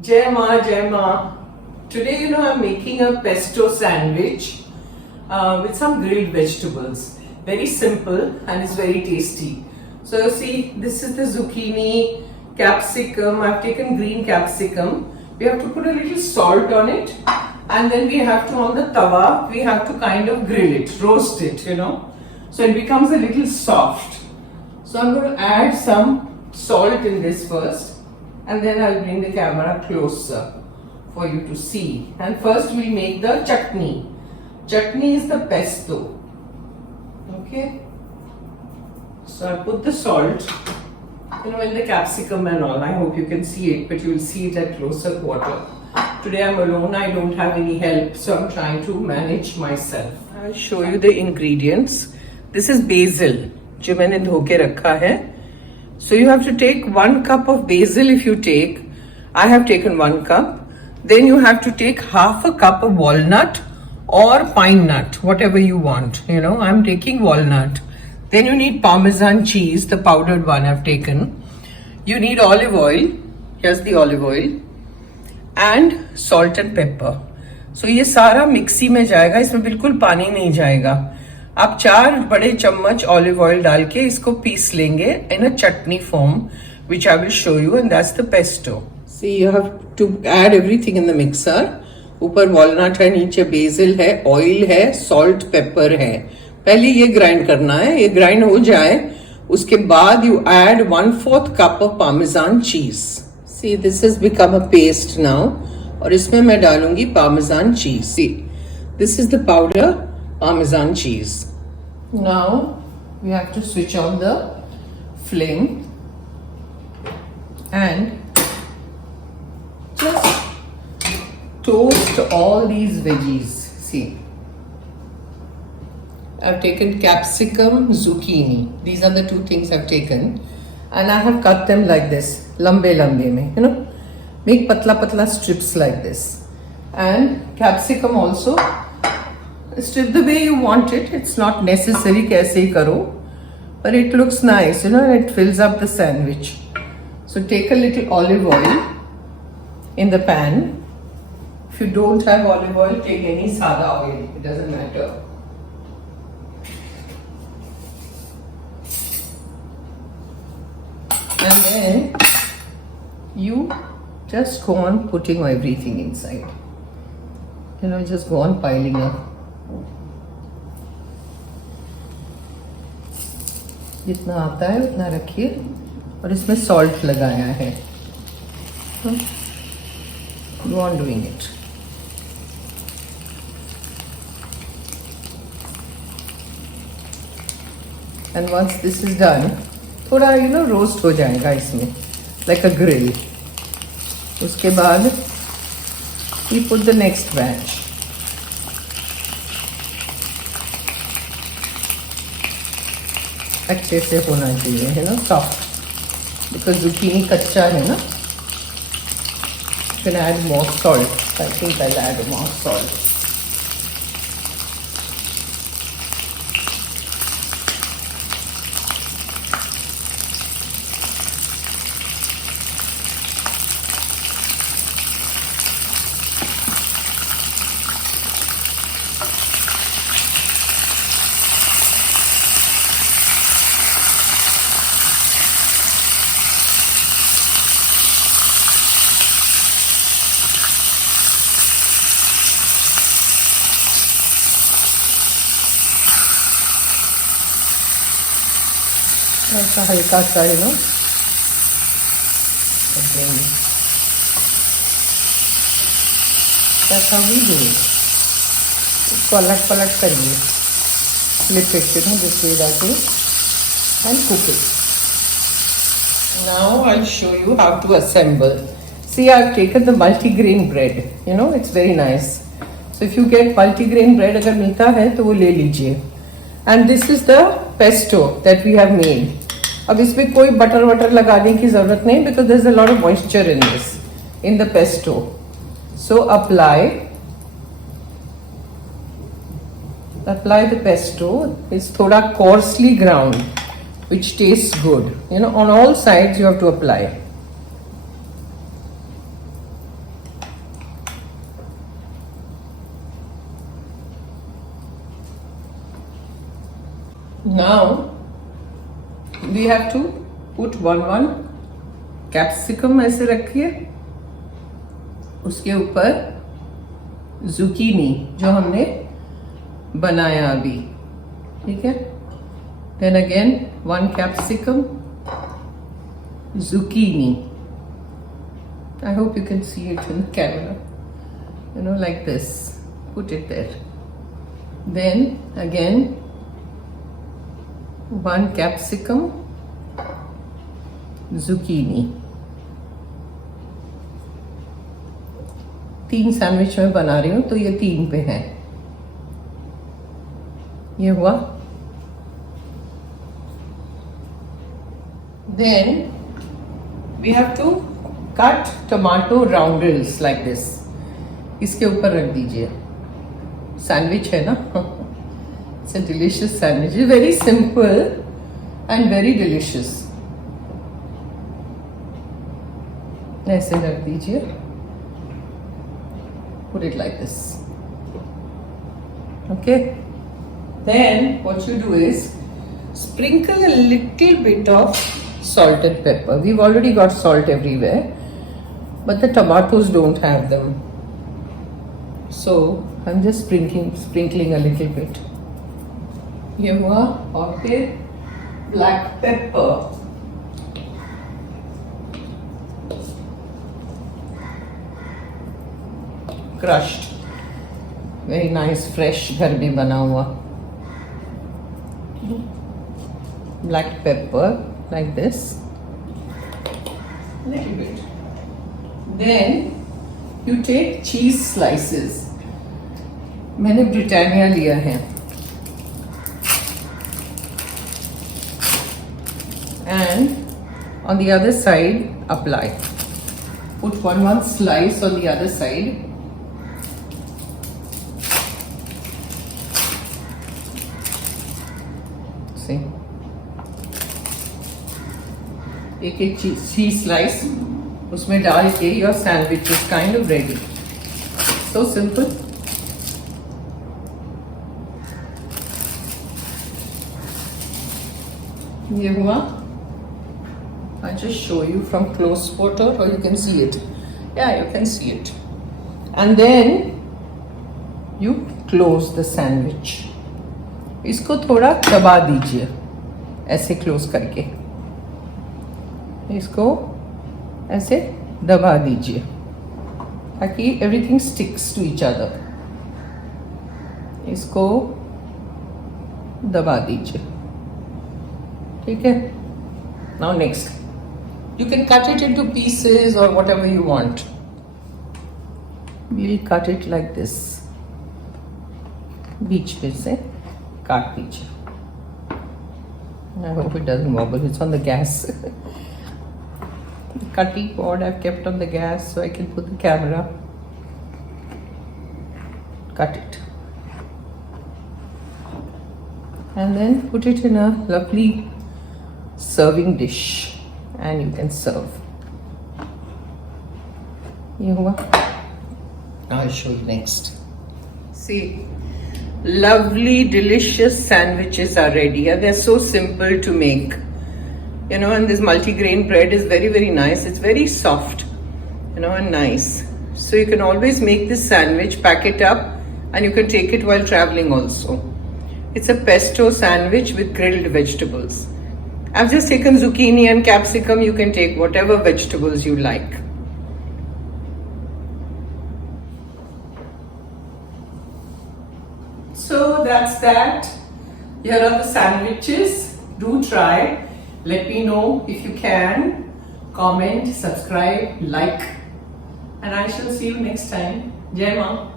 Jai Ma, Jai Ma. Today, I'm making a pesto sandwich with some grilled vegetables. Very simple and it's very tasty. So, see, this is the zucchini, capsicum. I've taken green capsicum. We have to put a little salt on it, and then we have to, on the tawa, we have to kind of grill it, roast it, So it becomes a little soft. So I'm going to add some salt in this first, and then I'll bring the camera closer for you to see. And first we'll make the chutney. Chutney is the pesto. Okay. So I put the salt, in the capsicum and all. I hope you can see it, but you will see it at closer quarter. Today I'm alone, I don't have any help, so I'm trying to manage myself. I'll show you the ingredients. This is basil, जो मैंने धो के रखा है. So you have to take 1 cup of basil if you take. I have taken 1 cup. Then you have to take half a cup of walnut or pine nut, whatever you want. I'm taking walnut. Then you need parmesan cheese, the powdered one I've taken. You need olive oil. Here's the olive oil. And salt and pepper. So ये सारा mixie में जाएगा, इसमें बिल्कुल पानी नहीं जाएगा. आप 4 बड़े चम्मच ऑलिव ऑयल डाल के इसको पीस लेंगे in a chutney form, which I will show you, and that's the pesto. See, you have to add everything in the mixer. ऊपर walnut है, नीचे basil है, oil है, salt, pepper है. पहले ये ग्राइंड करना है. ये ग्राइंड हो जाए उसके बाद you add 1/4 cup of parmesan cheese. See, this has become a paste now. और इसमें मैं डालूंगी parmesan cheese. See, this is the powder parmesan cheese. Now we have to switch on the flame and just toast all these veggies. See, I've taken capsicum, zucchini. These are the 2 things I've taken, and I have cut them like this, lambe mein, make patla strips like this. And capsicum also, strip the way you want it. It's not necessary kaise hi karo, but it looks nice, and it fills up the sandwich. So take a little olive oil in the pan. If you don't have olive oil, take any sada oil, it doesn't matter. And then you just go on putting everything inside. Just go on piling up. जितना आता है उतना रखिए, और इसमें salt लगाया है. Go on doing it. And once this is done, थोड़ा रोस्ट हो जाएगा इसमें, like a grill. उसके बाद we put the next batch. अच्छे से होना चाहिए, soft, because zucchini कच्चा है ना. You can add more salt. I think I'll add more salt. ऐसा हल्का सा ऐसा भी दो, इसको अलग पलट करिए, flip it this way, that way, and cook it. Now I'll show you how to assemble. See, I've taken the multigrain bread. It's very nice. So if you get multigrain bread, अगर मिलता है तो वो ले लीजिए. And this is the pesto that we have made. अब इसमें कोई बटर लगाने की जरूरत नहीं, because there's a lot of moisture in this, in the pesto. So apply the pesto. It's थोड़ा coarsely ground, which tastes good. On all sides you have to apply. Now we have to put one capsicum ऐसे रखिए, उसके ऊपर zucchini जो हमने बनाया अभी, ठीक है. Then again 1 capsicum, zucchini. I hope you can see it in the camera. You know, like this. Put it there. Then again 1 capsicum, zucchini. 3 sandwich मैं बना रही हूँ तो ये 3 पे है. ये हुआ. Then we have to cut tomato roundels like this. इसके ऊपर रख दीजिए. सैंडविच है ना. It's a delicious sandwich. It's very simple and very delicious. ऐसे रख दीजिए. Put it like this. Okay. Then what you do is sprinkle a little bit of salt and pepper. We've already got salt everywhere, but the tomatoes don't have them. So I'm just sprinkling a little bit. ये हुआ. और फिर black pepper. Crushed. Very nice, fresh, घर में बना हुआ. Black pepper like this. Little bit. Then you take cheese slices. मैंने Britannia लिया है. And on the other side apply. Put one slice on the other side. See, एक cheese slice उसमें डाल के your sandwich is kind of ready. So simple. ये हुआ. I'll just show you from close photo or you can see it. Yeah, you can see it. And then you close the sandwich. इसको थोड़ा दबा दीजिए ऐसे close करके. इसको ऐसे दबा दीजिए ताकि everything sticks to each other. इसको दबा दीजिए. ठीक है. Now next. You can cut it into pieces or whatever you want. We'll cut it like this. बीच में से काट दीजिए. I hope it doesn't wobble. It's on the gas. The cutting board I've kept on the gas so I can put the camera. Cut it. And then put it in a lovely serving dish. And you can serve. ये हुआ. I'll show you next. See, lovely, delicious sandwiches are ready. They're so simple to make. You know, and this multigrain bread is very, very nice. It's very soft, you know, and nice. So you can always make this sandwich, pack it up, and you can take it while traveling also. It's a pesto sandwich with grilled vegetables. I've just taken zucchini and capsicum. You can take whatever vegetables you like. So that's that. Here are the sandwiches. Do try. Let me know if you can. Comment, subscribe, like. And I shall see you next time. Jai Maa.